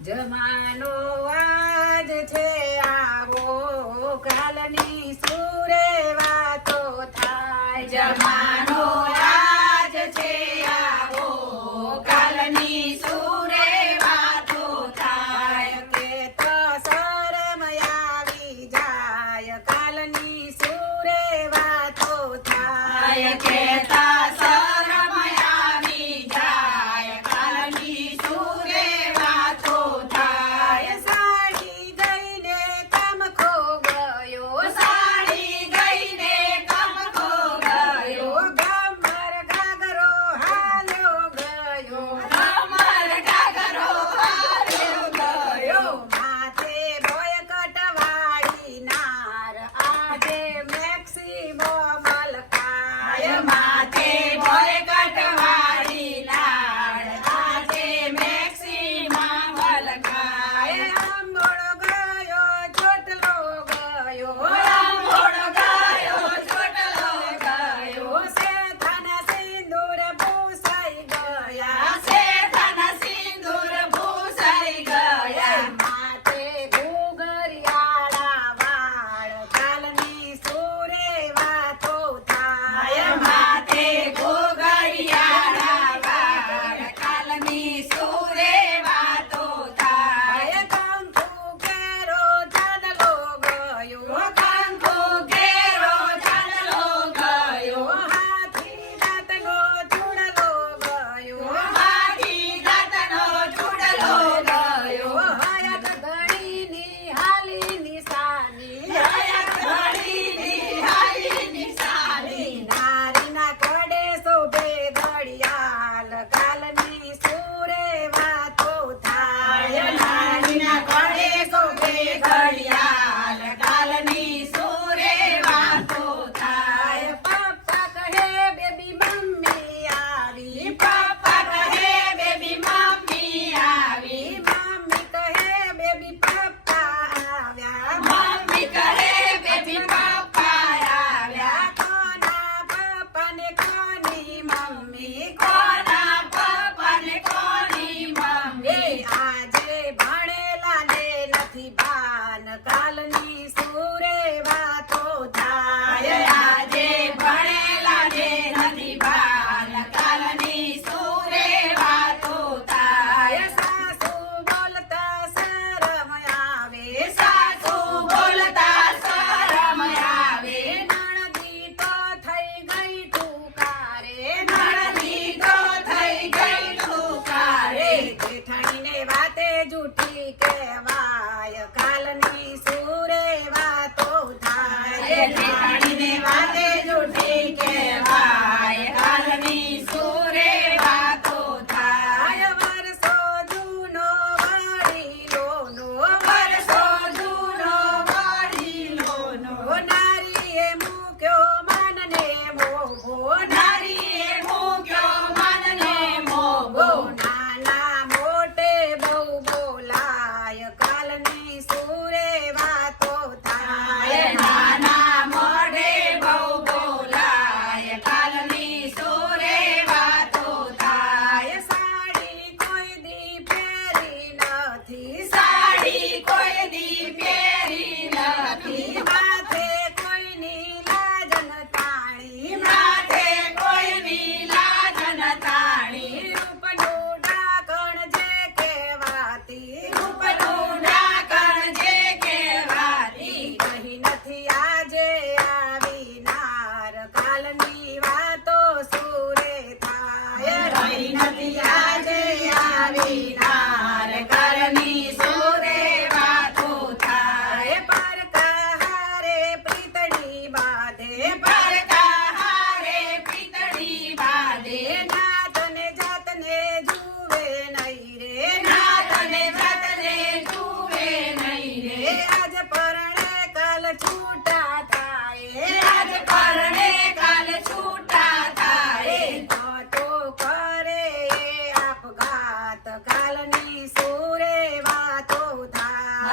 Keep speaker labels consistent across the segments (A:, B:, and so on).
A: જમાનો આજ છે આવો કાલની સુરે વાતો થાય. જમા ಮತ್ತೆ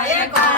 B: Epa!